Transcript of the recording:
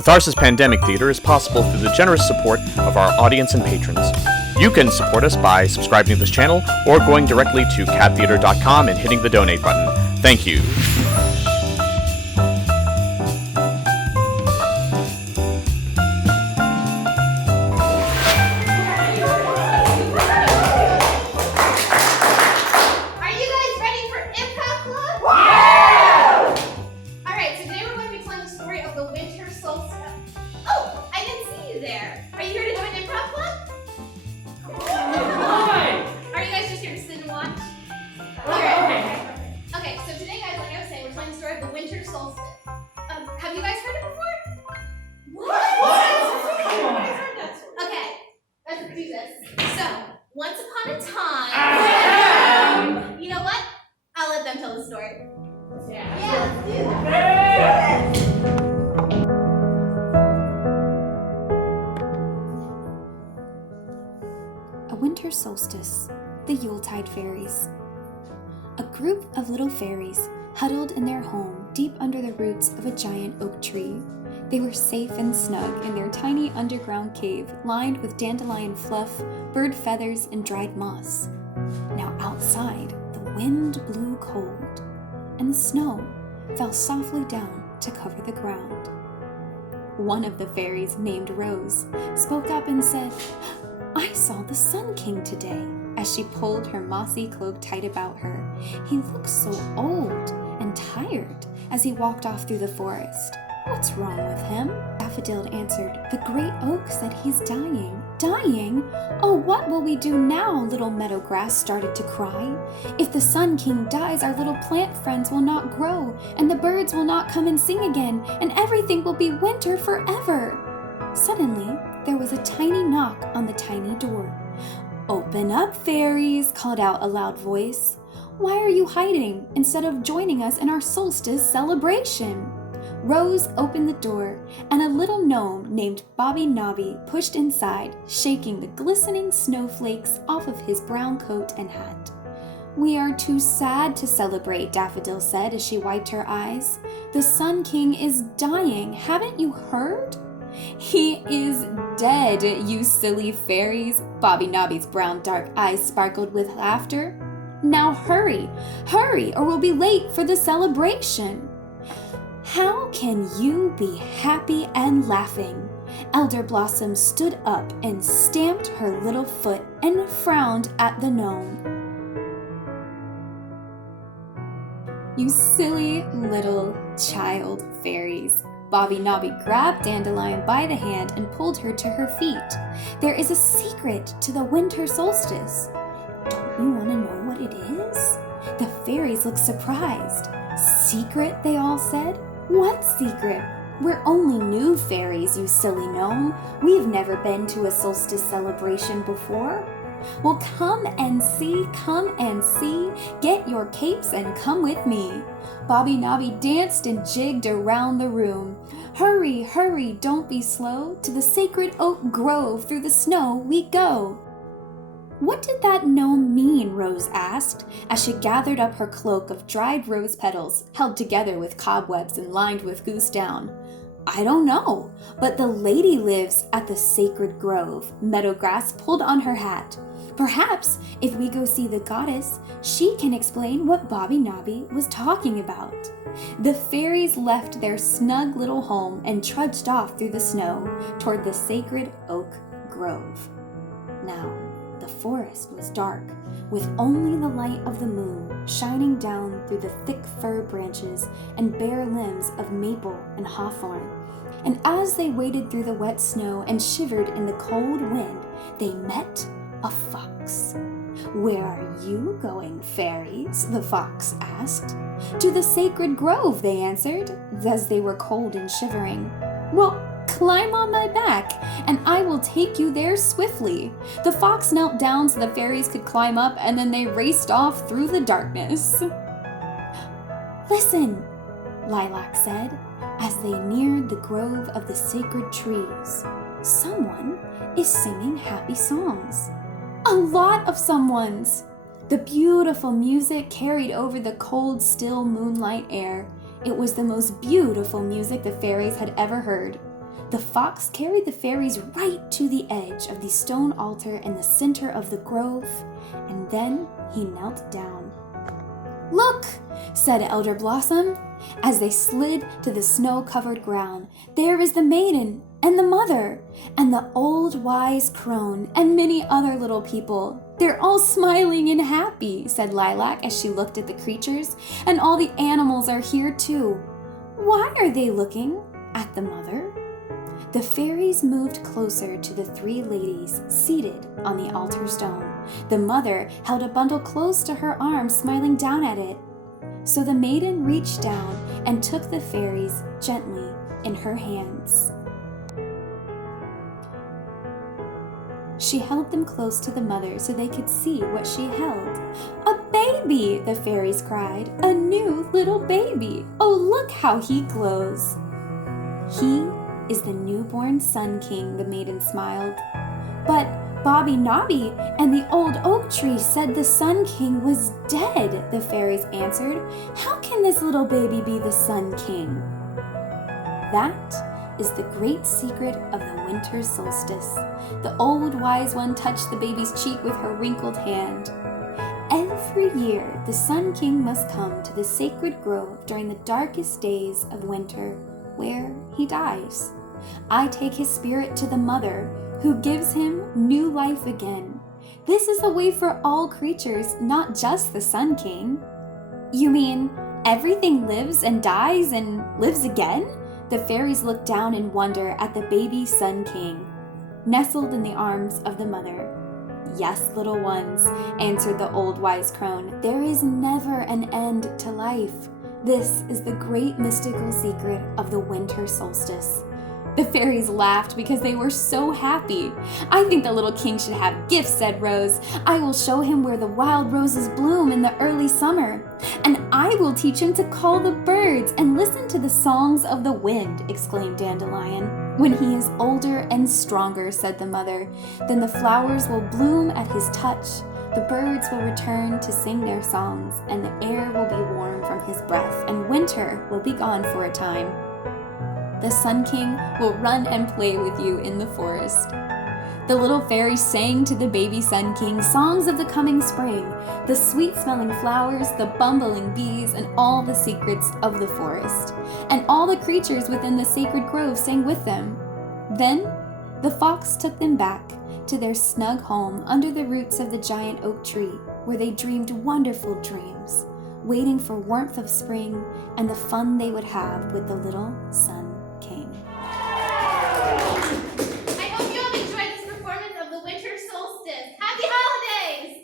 CATharsis Pandemic Theatre is possible through the generous support of our audience and patrons. You can support us by subscribing to this channel or going directly to cattheatre.com and hitting the donate button. Thank you. Winter Solstice. Oh, I didn't see you there. Are you here to join improv club? Why? Are you guys just here to sit and watch? Okay, so today, guys, like I was saying, we're telling the story of the Winter Solstice. Have you guys heard it before? What? Okay, let's do this. So, once upon a time, you know what? I'll let them tell the story. Yeah, let's do that. Winter Solstice, the Yuletide Fairies. A group of little fairies huddled in their home deep under the roots of a giant oak tree. They were safe and snug in their tiny underground cave lined with dandelion fluff, bird feathers, and dried moss. Now outside, the wind blew cold, and the snow fell softly down to cover the ground. One of the fairies, named Rose, spoke up and said, "I saw the Sun King today," as she pulled her mossy cloak tight about her. He looked so old and tired as he walked off through the forest. "What's wrong with him?" Daffodil answered. "The great oak said he's dying." "Dying? Oh, what will we do now?" Little Meadowgrass started to cry. "If the Sun King dies, our little plant friends will not grow, and the birds will not come and sing again, and everything will be winter forever." Suddenly, there was a tiny knock on the tiny door. "Open up, fairies," called out a loud voice. "Why are you hiding instead of joining us in our solstice celebration?" Rose opened the door, and a little gnome named Bobby Nobby pushed inside, shaking the glistening snowflakes off of his brown coat and hat. "We are too sad to celebrate," Daffodil said as she wiped her eyes. "The Sun King is dying. Haven't you heard?" "He is dead, you silly fairies." Bobby Nobby's brown dark eyes sparkled with laughter. "Now hurry, hurry, or we'll be late for the celebration." "How can you be happy and laughing?" Elder Blossom stood up and stamped her little foot and frowned at the gnome. "You silly little child fairies." Bobby Nobby grabbed Dandelion by the hand and pulled her to her feet. "There is a secret to the winter solstice. Don't you want to know what it is?" The fairies looked surprised. "Secret?" they all said. "What secret? We're only new fairies, you silly gnome. We've never been to a solstice celebration before." "Well, come and see, come and see. Get your capes and come with me." Bobby Nobby danced and jigged around the room. "Hurry, hurry, don't be slow. To the sacred oak grove through the snow we go." "What did that gnome mean?" Rose asked, as she gathered up her cloak of dried rose petals, held together with cobwebs and lined with goose down. "I don't know, but the lady lives at the sacred grove." Meadowgrass pulled on her hat. "Perhaps if we go see the goddess, she can explain what Bobby Nobby was talking about." The fairies left their snug little home and trudged off through the snow toward the sacred oak grove. Now, the forest was dark, with only the light of the moon shining down through the thick fir branches and bare limbs of maple and hawthorn. And as they waded through the wet snow and shivered in the cold wind, they met a fox. "Where are you going, fairies?" the fox asked. "To the sacred grove," they answered, as they were cold and shivering. "Well, climb on my back, and I will take you there swiftly." The fox knelt down so the fairies could climb up, and then they raced off through the darkness. "Listen," Lilac said, as they neared the grove of the sacred trees. "Someone is singing happy songs." A lot of someones! The beautiful music carried over the cold, still moonlight air. It was the most beautiful music the fairies had ever heard. The fox carried the fairies right to the edge of the stone altar in the center of the grove, and then he knelt down. "Look," said Elder Blossom. As they slid to the snow-covered ground, "there is the maiden and the mother and the old wise crone and many other little people. They're all smiling and happy," said Lilac as she looked at the creatures, "and all the animals are here too. Why are they looking at the mother?" The fairies moved closer to the three ladies seated on the altar stone. The mother held a bundle close to her arm, smiling down at it. So the maiden reached down and took the fairies gently in her hands. She held them close to the mother so they could see what she held. "A baby!" the fairies cried. "A new little baby! Oh, look how he glows!" "He is the newborn Sun King," the maiden smiled. "But Bobby Nobby and the old oak tree said the Sun King was dead," the fairies answered. "How can this little baby be the Sun King?" That is the great secret of the winter solstice. The old wise one touched the baby's cheek with her wrinkled hand. Every year, the Sun King must come to the sacred grove during the darkest days of winter, where he dies. I take his spirit to the mother, who gives him new life again. This is the way for all creatures, not just the Sun King. "You mean everything lives and dies and lives again?" The fairies looked down in wonder at the baby Sun King, nestled in the arms of the mother. "Yes, little ones," answered the old wise crone. "There is never an end to life. This is the great mystical secret of the winter solstice." The fairies laughed because they were so happy. "I think the little king should have gifts," said Rose. "I will show him where the wild roses bloom in the early summer. And I will teach him to call the birds and listen to the songs of the wind," exclaimed Dandelion. "When he is older and stronger," said the mother, "then the flowers will bloom at his touch. The birds will return to sing their songs, and the air will be warm from his breath, and winter will be gone for a time. The Sun King will run and play with you in the forest." The little fairies sang to the baby Sun King songs of the coming spring, the sweet-smelling flowers, the bumbling bees, and all the secrets of the forest. And all the creatures within the sacred grove sang with them. Then the fox took them back to their snug home under the roots of the giant oak tree, where they dreamed wonderful dreams, waiting for warmth of spring and the fun they would have with the little Sun King. I hope you all enjoyed this performance of the Winter Solstice. Happy holidays!